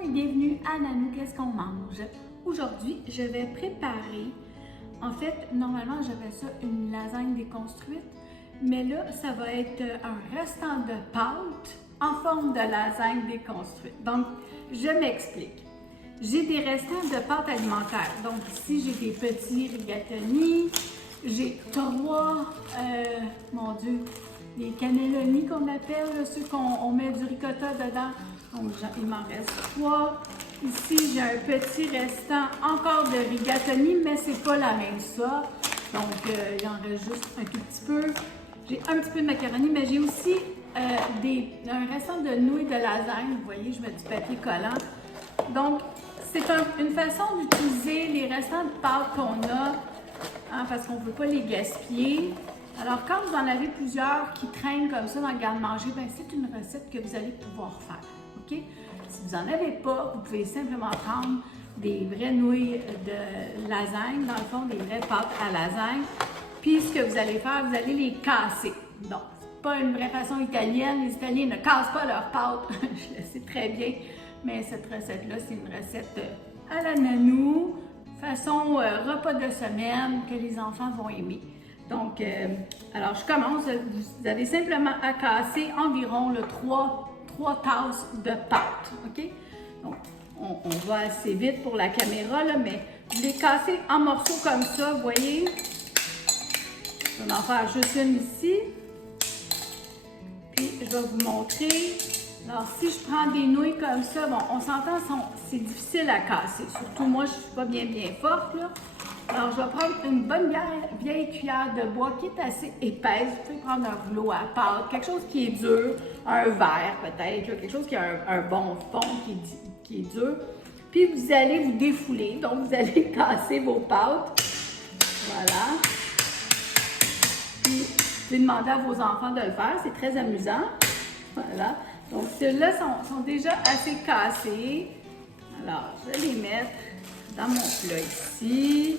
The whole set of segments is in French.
monde et bienvenue à Nanou, qu'est-ce qu'on mange? Aujourd'hui, je vais préparer, en fait, normalement j'avais ça une lasagne déconstruite, mais là, ça va être un restant de pâte en forme de lasagne déconstruite. Donc, je m'explique. J'ai des restants de pâte alimentaire. Donc ici, j'ai des petits rigatoni, j'ai trois, mon Dieu, des cannelloni qu'on appelle, là, ceux qu'on met du ricotta dedans. Donc, il m'en reste trois. Ici, j'ai un petit restant encore de rigatoni, mais c'est pas la même ça. Donc, il en reste juste un tout petit peu. J'ai un petit peu de macaroni, mais j'ai aussi un restant de nouilles de lasagne. Vous voyez, je mets du papier collant. Donc, c'est une façon d'utiliser les restants de pâte qu'on a, hein, parce qu'on ne veut pas les gaspiller. Alors, quand vous en avez plusieurs qui traînent comme ça dans le garde-manger, ben, c'est une recette que vous allez pouvoir faire. OK? Si vous n'en avez pas, vous pouvez simplement prendre des vraies nouilles de lasagne, dans le fond, des vraies pâtes à lasagne. Puis, ce que vous allez faire, vous allez les casser. Donc, c'est pas une vraie façon italienne. Les Italiens ne cassent pas leurs pâtes. Je le sais très bien. Mais cette recette-là, c'est une recette à la Nanou, façon repas de semaine que les enfants vont aimer. Donc, alors je commence. Vous avez simplement à casser environ 3 tasses de pâte. OK? Donc, on va assez vite pour la caméra, là, mais vous les cassez en morceaux comme ça, vous voyez? Je vais en faire juste une ici. Puis, je vais vous montrer. Alors, si je prends des nouilles comme ça, bon, on s'entend, c'est difficile à casser. Surtout moi, je ne suis pas bien forte, là. Alors, je vais prendre une bonne vieille cuillère de bois qui est assez épaisse. Vous pouvez prendre un rouleau à pâte, quelque chose qui est dur, un verre peut-être, quelque chose qui a un bon fond, qui est dur. Puis, vous allez vous défouler. Donc, vous allez casser vos pâtes. Voilà. Puis, vous pouvez demander à vos enfants de le faire. C'est très amusant. Voilà. Donc, ceux-là sont déjà assez cassés. Alors, je vais les mettre dans mon plat ici.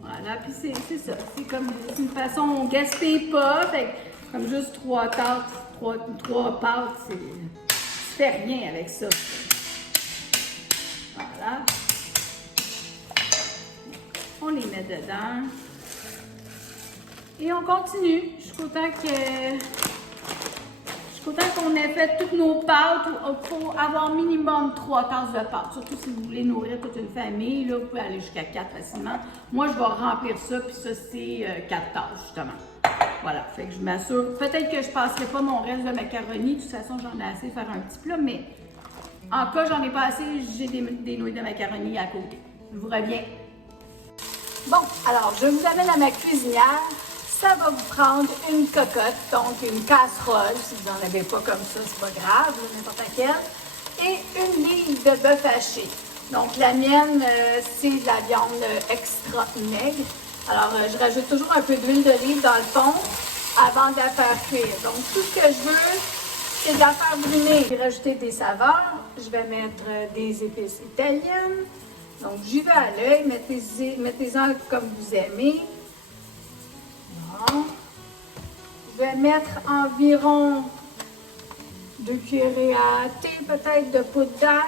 Voilà, puis c'est ça. C'est comme une façon, on ne gaspille pas. Fait que, comme juste 3 pâtes, tu fais rien avec ça. Voilà. On les met dedans. Et on continue jusqu'au temps qu'on ait fait toutes nos pâtes, il faut avoir minimum 3 tasses de pâtes. Surtout si vous voulez nourrir toute une famille, là, vous pouvez aller jusqu'à 4 facilement. Moi, je vais remplir ça, puis ça, c'est 4 tasses, justement. Voilà, fait que je m'assure. Peut-être que je ne passerai pas mon reste de macaroni. De toute façon, j'en ai assez de faire un petit plat, mais en cas, j'en ai pas assez, j'ai des nouilles de macaroni à côté. Je vous reviens. Bon, alors, je vous amène à ma cuisinière. Ça va vous prendre une cocotte, donc une casserole, si vous n'en avez pas comme ça, c'est pas grave, n'importe laquelle, et une livre de bœuf haché. Donc la mienne, c'est de la viande extra maigre. Alors je rajoute toujours un peu d'huile d'olive dans le fond avant de la faire cuire. Donc tout ce que je veux, c'est de la faire brûler. Je vais rajouter des saveurs, je vais mettre des épices italiennes. Donc j'y vais à l'œil, mettez-en comme vous aimez. Je vais mettre environ 2 cuillerées à thé, peut-être, de poudre d'ail.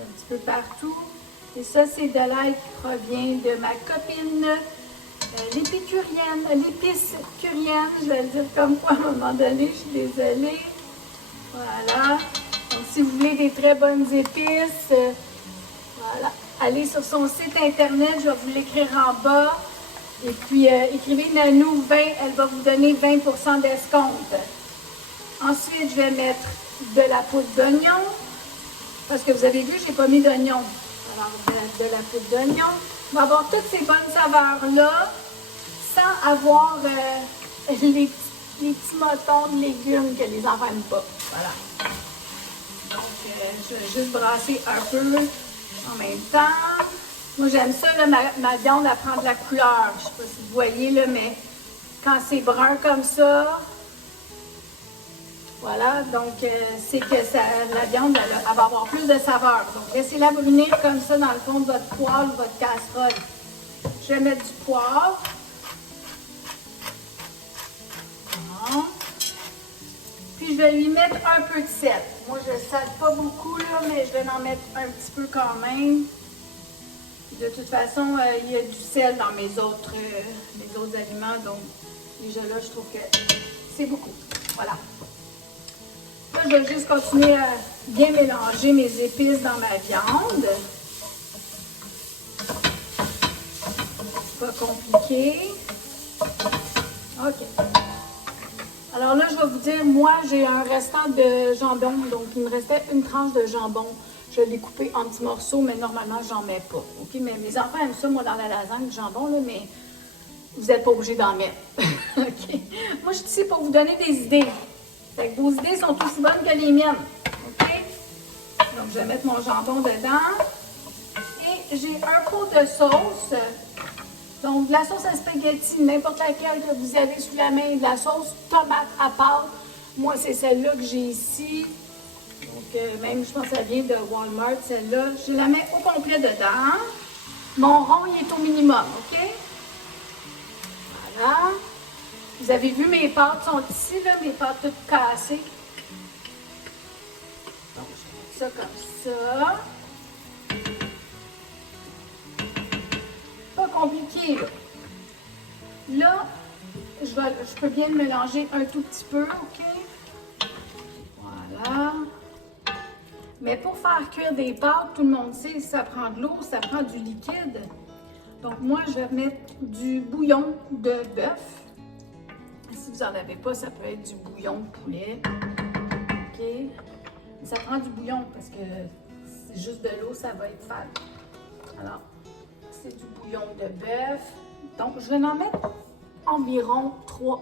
Un petit peu partout. Et ça, c'est de l'ail qui provient de ma copine, l'épice curienne. Je vais le dire comme quoi à un moment donné, je suis désolée. Voilà. Donc, si vous voulez des très bonnes épices, voilà. Allez sur son site internet, je vais vous l'écrire en bas. Et puis, écrivez Nanou 20, elle va vous donner 20 % d'escompte. Ensuite, je vais mettre de la poudre d'oignon, parce que vous avez vu, je n'ai pas mis d'oignon. Alors, de la poudre d'oignon. On va avoir toutes ces bonnes saveurs-là, sans avoir les petits motons de légumes que les enfants n'aiment pas. Voilà. Donc, je vais juste brasser un peu en même temps. Moi, j'aime ça, là, ma viande, elle prend de la couleur. Je ne sais pas si vous voyez, là, mais quand c'est brun comme ça, voilà, donc c'est que la viande, elle va avoir plus de saveur. Donc, laissez-la brunir comme ça dans le fond de votre poêle ou votre casserole. Je vais mettre du poivre. Bon. Puis Puis je vais lui mettre un peu de sel. Moi, je ne sale pas beaucoup, là, mais je vais en mettre un petit peu quand même. De toute façon, il y a du sel dans mes autres aliments, donc déjà là, je trouve que c'est beaucoup. Voilà. Là, je vais juste continuer à bien mélanger mes épices dans ma viande. Pas compliqué. OK. Alors là, je vais vous dire, moi, j'ai un restant de jambon, donc il me restait une tranche de jambon. Je l'ai coupé en petits morceaux, mais normalement, j'en mets pas. OK? Mais mes enfants aiment ça, moi, dans la lasagne, le jambon, là, mais vous n'êtes pas obligé d'en mettre. OK? Moi, je suis ici pour vous donner des idées. Fait que vos idées sont aussi bonnes que les miennes. OK? Donc, je vais mettre mon jambon dedans. Et j'ai un pot de sauce. Donc, de la sauce à spaghetti, n'importe laquelle que vous avez sous la main, de la sauce tomate à pâte. Moi, c'est celle-là que j'ai ici. Donc, même, je pense que ça vient de Walmart, celle-là. Je la mets au complet dedans. Mon rond, il est au minimum, OK? Voilà. Vous avez vu, mes pâtes sont ici, là, mes pâtes toutes cassées. Donc, je mets ça comme ça. Pas compliqué, là. Là, je peux bien le mélanger un tout petit peu, OK? Voilà. Mais pour faire cuire des pâtes, tout le monde sait, ça prend de l'eau, ça prend du liquide. Donc, moi, je vais mettre du bouillon de bœuf. Si vous n'en avez pas, ça peut être du bouillon de poulet. OK? Mais ça prend du bouillon parce que c'est juste de l'eau, ça va être fade. Alors, c'est du bouillon de bœuf. Donc, je vais en mettre environ 3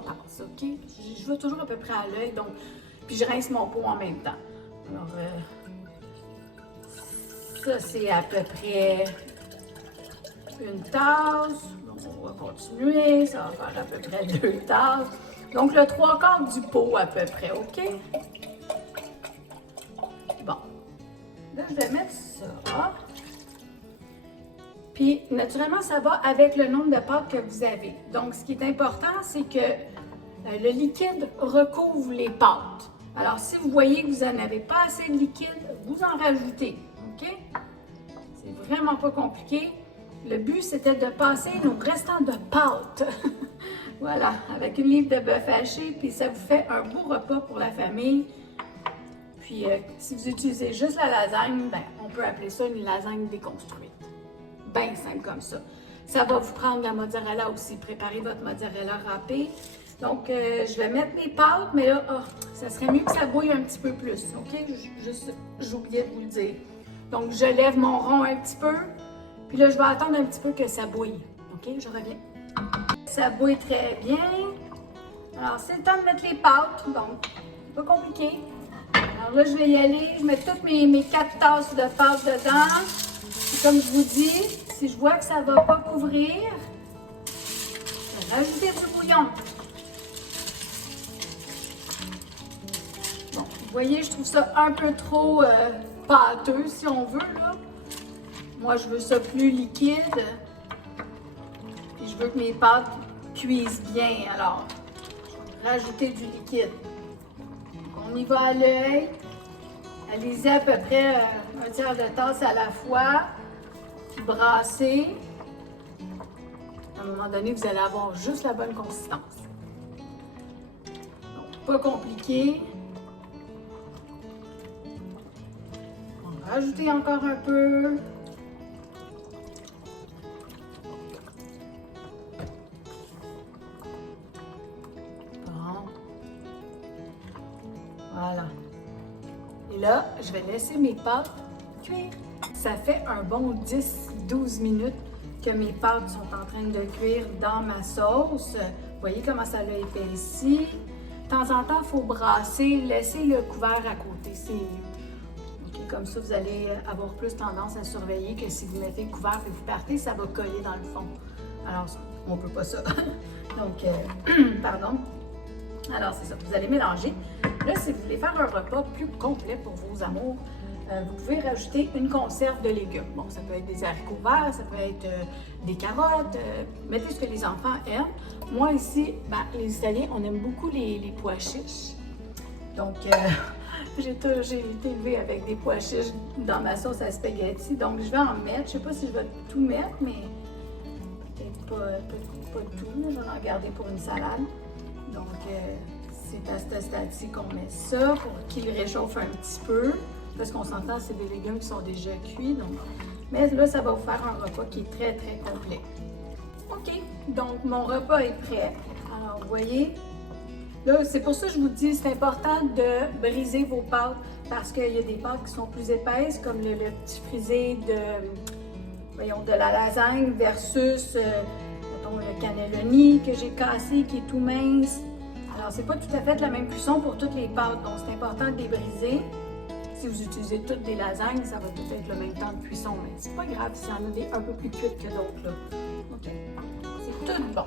tasses, OK? Je vais toujours à peu près à l'œil, donc, puis je rince mon pot en même temps. Alors, ça, c'est à peu près une tasse. Donc, on va continuer. Ça va faire à peu près 2 tasses. Donc, le 3/4 du pot à peu près, OK? Bon. Là, je vais mettre ça. Puis, naturellement, ça va avec le nombre de pâtes que vous avez. Donc, ce qui est important, c'est que le liquide recouvre les pâtes. Alors, si vous voyez que vous n'en avez pas assez de liquide, vous en rajoutez. OK? C'est vraiment pas compliqué. Le but, c'était de passer nos restants de pâtes. Voilà, avec une livre de bœuf haché, puis ça vous fait un beau repas pour la famille. Puis, si vous utilisez juste la lasagne, ben, on peut appeler ça une lasagne déconstruite. Bien simple comme ça. Ça va vous prendre la mozzarella aussi. Préparez votre mozzarella râpée. Donc, je vais mettre mes pâtes, mais là, ça serait mieux que ça bouille un petit peu plus. OK? Juste, j'oubliais de vous le dire. Donc, je lève mon rond un petit peu. Puis là, je vais attendre un petit peu que ça bouille. OK? Je reviens. Ça bouille très bien. Alors, c'est le temps de mettre les pâtes. Donc, pas compliqué. Alors là, je vais y aller. Je mets toutes mes 4 tasses de pâtes dedans. Et comme je vous dis, si je vois que ça ne va pas couvrir, je vais rajouter du bouillon. Bon, vous voyez, je trouve ça un peu trop pâteux, si on veut, là. Moi, je veux ça plus liquide. Puis je veux que mes pâtes cuisent bien. Alors, je vais rajouter du liquide. Donc, on y va à l'œil. Allez-y à peu près un tiers de tasse à la fois. Brassez. À un moment donné, vous allez avoir juste la bonne consistance. Donc, pas compliqué. On va rajouter encore un peu. Bon. Voilà. Et là, je vais laisser mes pâtes cuire. Ça fait un bon 10-12 minutes que mes pâtes sont en train de cuire dans ma sauce. Vous voyez comment ça l'a épaissi. De temps en temps, il faut brasser, laisser le couvert à côté, c'est mieux. Okay, comme ça, vous allez avoir plus tendance à surveiller que si vous mettez le couvert et vous partez, ça va coller dans le fond. Alors, on ne peut pas ça. Donc, pardon. Alors, c'est ça, vous allez mélanger. Là, si vous voulez faire un repas plus complet pour vos amours, vous pouvez rajouter une conserve de légumes. Bon, ça peut être des haricots verts, ça peut être des carottes. Mettez ce que les enfants aiment. Moi, ici, ben, les Italiens, on aime beaucoup les pois chiches. Donc, j'ai été élevée avec des pois chiches dans ma sauce à spaghetti. Donc, je vais en mettre. Je sais pas si je vais tout mettre, mais peut-être pas tout. Je vais en garder pour une salade. Donc, c'est à ce stade-ci qu'on met ça pour qu'il réchauffe un petit peu. Parce qu'on s'entend, c'est des légumes qui sont déjà cuits. Donc... Mais là, ça va vous faire un repas qui est très, très complet. OK, donc mon repas est prêt. Alors, vous voyez, là, c'est pour ça que je vous dis, c'est important de briser vos pâtes parce qu'il y a des pâtes qui sont plus épaisses, comme le petit frisé de la lasagne versus, mettons, le cannelloni que j'ai cassé, qui est tout mince. Alors, c'est pas tout à fait la même cuisson pour toutes les pâtes, donc c'est important de les briser. Si vous utilisez toutes des lasagnes, ça va tout être le même temps de cuisson, mais c'est pas grave s'il y en a des un peu plus cuites que d'autres, là. OK. C'est tout bon.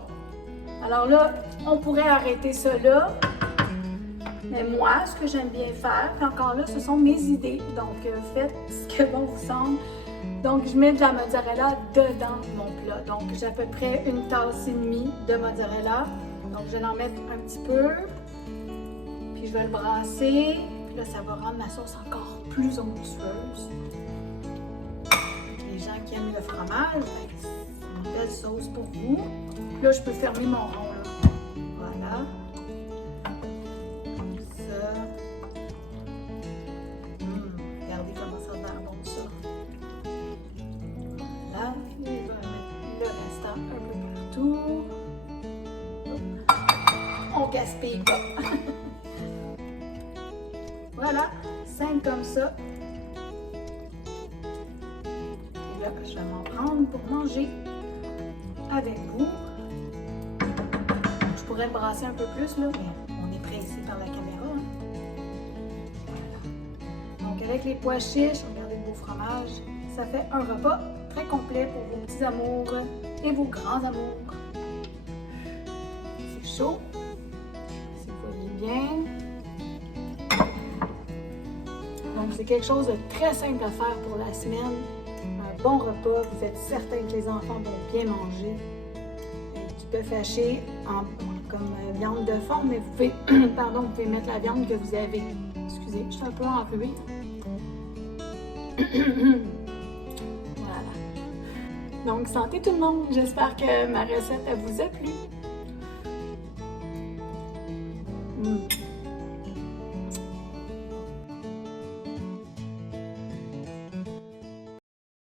Alors là, on pourrait arrêter ça là. Mais moi, ce que j'aime bien faire, puis encore là, ce sont mes idées. Donc, faites ce que bon vous semble. Donc, je mets de la mozzarella dedans mon plat. Donc, j'ai à peu près une tasse et demie de mozzarella. Donc, je vais en mettre un petit peu. Puis, je vais le brasser. Puis là, ça va rendre ma sauce encore plus onctueuse. Les gens qui aiment le fromage, c'est une belle sauce pour vous. Là, je peux fermer mon rond. Là. Voilà. Comme ça. Regardez comment ça a l'air bon, ça. Voilà. Et je vais mettre le restant un peu partout. On gaspille pas. Voilà, simple comme ça. Et là, je vais m'en prendre pour manger avec vous. Je pourrais le brasser un peu plus, là, mais on est prêt ici par la caméra. Hein. Voilà. Donc, avec les pois chiches, regardez le beau fromage, ça fait un repas très complet pour vos petits amours et vos grands amours. C'est chaud, si vous voyez bien. Donc, c'est quelque chose de très simple à faire pour la semaine. Un bon repas, vous êtes certain que les enfants vont bien manger. Du bœuf haché comme viande de fond, mais vous pouvez, vous pouvez mettre la viande que vous avez. Excusez, je suis un peu enrhumée. Voilà. Donc, santé tout le monde! J'espère que ma recette elle vous a plu.